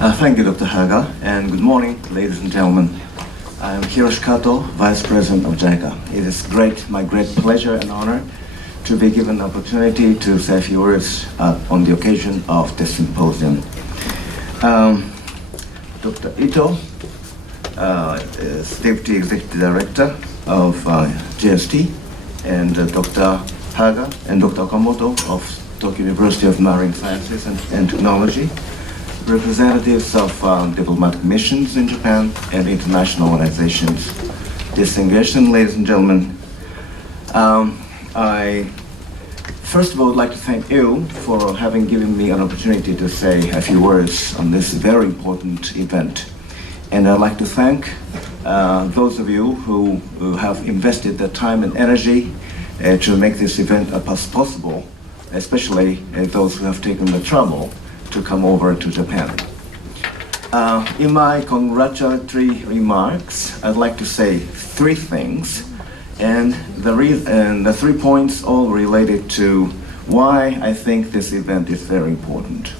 Thank you, Dr. Haga, and good morning, ladies and gentlemen. I am Hiroshi Kato, Vice President of JICA. It is my great pleasure and honor to be given the opportunity to say a few words on the occasion of this symposium. Dr. Ito is Deputy Executive Director of JST, and Dr. Haga and Dr. Okamoto of Tokyo University of Marine Sciences and Technology, representatives of diplomatic missions in Japan and international organizations. Distinguished ladies and gentlemen, I first of all would like to thank you for having given me an opportunity to say a few words on this very important event. And I'd like to thank those of you who have invested their time and energy to make this event as possible, especially those who have taken the trouble to come over to Japan. In my congratulatory remarks, I'd like to say three things, and the 3 points all related to why I think this event is very important.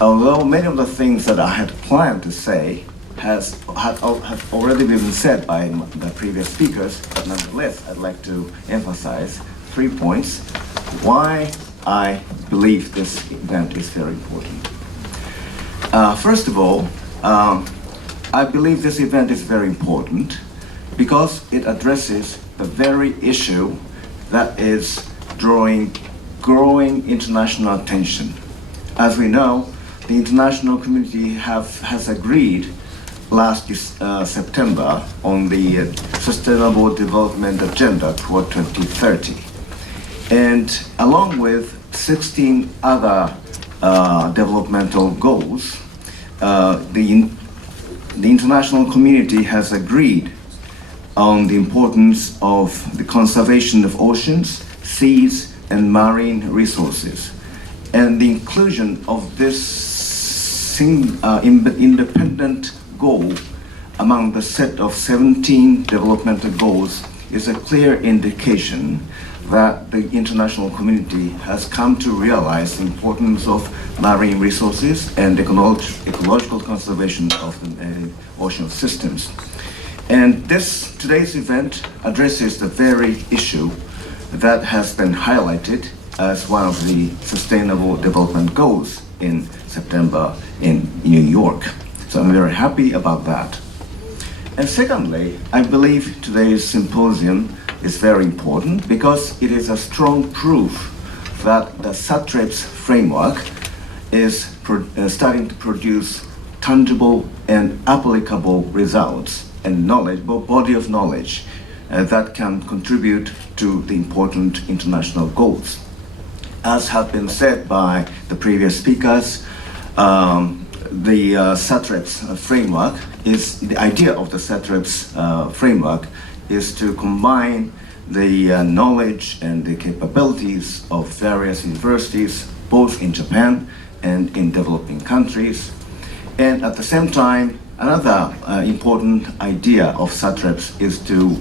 Although many of the things that I had planned to say have already been said by the previous speakers, but nonetheless, I'd like to emphasize 3 points why I believe this event is very important. First of all, I believe this event is very important because it addresses the very issue that is drawing growing international attention. As we know, the international community has agreed last September on the Sustainable Development Agenda toward 2030. And along with 16 other developmental goals, the international community has agreed on the importance of the conservation of oceans, seas, and marine resources. And the inclusion of this independent goal among the set of 17 developmental goals is a clear indication that the international community has come to realize the importance of marine resources and ecological conservation of the ocean systems. And today's event addresses the very issue that has been highlighted as one of the Sustainable Development Goals in September in New York. So I'm very happy about that. And secondly, I believe today's symposium is very important because it is a strong proof that the SATREPS framework is starting to produce tangible and applicable results and body of knowledge that can contribute to the important international goals. As have been said by the previous speakers, the SATREPS framework the idea of the SATREPS framework is to combine the knowledge and the capabilities of various universities, both in Japan and in developing countries. And at the same time, another important idea of SATREPS is to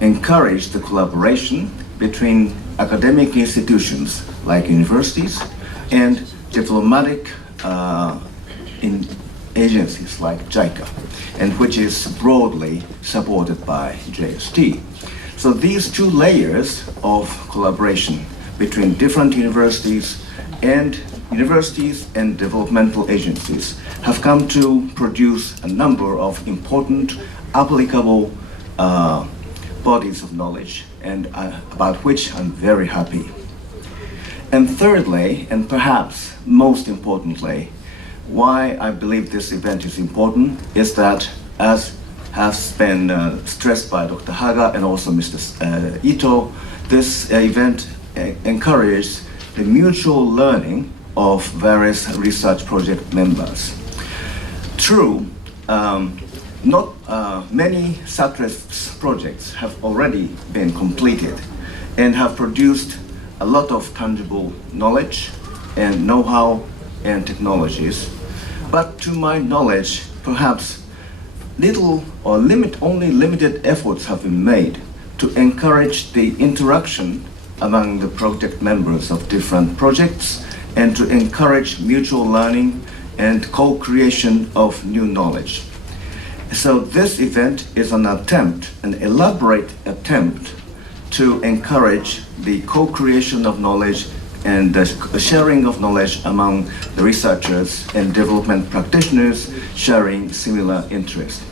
encourage the collaboration between academic institutions like universities and diplomatic agencies like JICA, and which is broadly supported by JST. So these two layers of collaboration between different universities and developmental agencies have come to produce a number of important applicable bodies of knowledge, and about which I'm very happy. And thirdly, and perhaps most importantly, why I believe this event is important is that, as has been stressed by Dr. Haga and also Mr. Ito, this event encourages the mutual learning of various research project members. True, many SATREPS projects have already been completed and have produced a lot of tangible knowledge and know-how and technologies. But to my knowledge, perhaps only limited efforts have been made to encourage the interaction among the project members of different projects and to encourage mutual learning and co-creation of new knowledge. So this event is an elaborate attempt to encourage the co-creation of knowledge and the sharing of knowledge among the researchers and development practitioners sharing similar interests.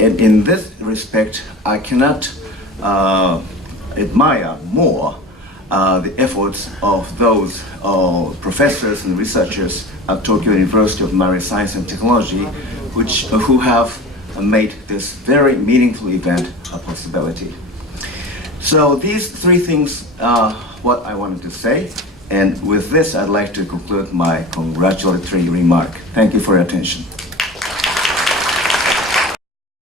And in this respect, I cannot admire more the efforts of those professors and researchers at Tokyo University of Marine Science and Technology, who have made this very meaningful event a possibility. So these three things are what I wanted to say. And with this, I'd like to conclude my congratulatory remark. Thank you for your attention.